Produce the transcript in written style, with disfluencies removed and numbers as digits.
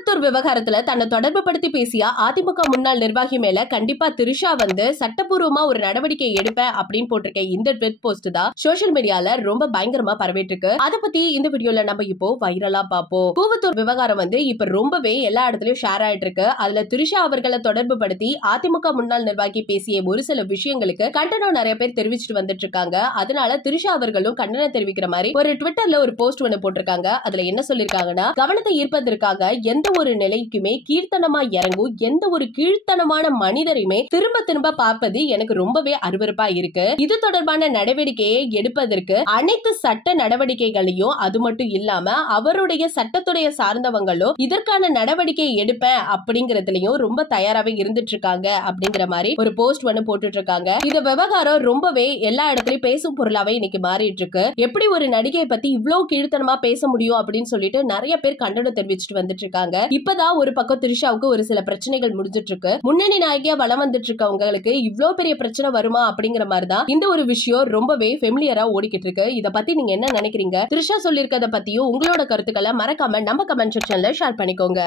கூவத்தூர் விவகாரத்துல தன்னை தொடர்பு படுத்தி பேசிய அதிமுக முன்னாள் நிர்வாகி மேல கண்டிப்பா திரிஷா சட்டப்பூர்வமா ஒரு நடவடிக்கை எடுப்பேன் அப்படின்னு போட்டிருக்க இந்த ட்வீட் போஸ்ட் தான் சோசியல் மீடியால ரொம்ப பயங்கரமா பரவிட்டு இருக்கு. அதை பத்தி இந்த வீடியோல நம்ம இப்போ வைரலா பாப்போம். கூவத்தூர் விவகாரம் இப்ப ரொம்பவே எல்லா இடத்துலயும் ஷேர் ஆயிட்டு இருக்கு. அதுல திரிஷா அவர்களை தொடர்பு படுத்தி அதிமுக முன்னாள் நிர்வாகி பேசிய ஒரு சில விஷயங்களுக்கு கண்டனம் நிறைய பேர் தெரிவிச்சுட்டு வந்துட்டு இருக்காங்க. அதனால திரிஷா அவர்களும் கண்டனம் தெரிவிக்கிற மாதிரி ஒரு ட்விட்டர்ல ஒரு போஸ்ட் ஒன்னு போட்டிருக்காங்க. அதுல என்ன சொல்லிருக்காங்கன்னா, கவனத்தை ஈர்ப்பதற்காக எந்த ஒரு நிலைக்குமே கீழ்த்தனமா இறங்கும் எந்த ஒரு கீழ்த்தனமான மனிதரையுமே திரும்ப திரும்ப பார்ப்பது எனக்கு ரொம்பவே அருவருப்பா இருக்கு. இது தொடர்பான நடவடிக்கையை எடுப்பதற்கு அனைத்து சட்ட நடவடிக்கைகளையும், அது மட்டும் இல்லாம அவருடைய சட்டத்துடைய சார்ந்தவங்களும் இதற்கான நடவடிக்கை எடுப்பேன் அப்படிங்கறதுலயும் ரொம்ப தயாராவே இருந்துட்டு இருக்காங்க அப்படிங்கிற மாதிரி ஒரு போஸ்ட் ஒன்னு போட்டுட்டு இருக்காங்க. இந்த விவகாரம் ரொம்பவே எல்லா இடத்துலயும் பேசும் பொருளாவே இன்னைக்கு மாறிட்டு இருக்கு. எப்படி ஒரு நடிகையை பத்தி இவ்வளவு கீழ்த்தனமா பேச முடியும் அப்படின்னு சொல்லிட்டு நிறைய பேர் கண்டனம் தெரிவிச்சுட்டு வந்துட்டு இருக்காங்க. இப்பதான் ஒரு பக்கம் திரிஷாவுக்கு ஒரு சில பிரச்சனைகள் முடிஞ்சிட்டு இருக்கு. முன்னணி நாயகியா வலம் வந்துட்டு இருக்கவங்களுக்கு இவ்வளவு பெரிய பிரச்சனை வருமா அப்படிங்கிற மாதிரிதான் இந்த ஒரு விஷயம் ரொம்பவே ஃபெமிலியரா ஓடிக்கிட்டு இருக்கு. இத பத்தி நீங்க என்ன நினைக்கிறீங்க? திரிஷா சொல்லிருக்கத பத்தியும் உங்களோட கருத்துக்களை மறக்காம நம்ம கமெண்ட் செக்ஷன்ல ஷேர் பண்ணிக்கோங்க.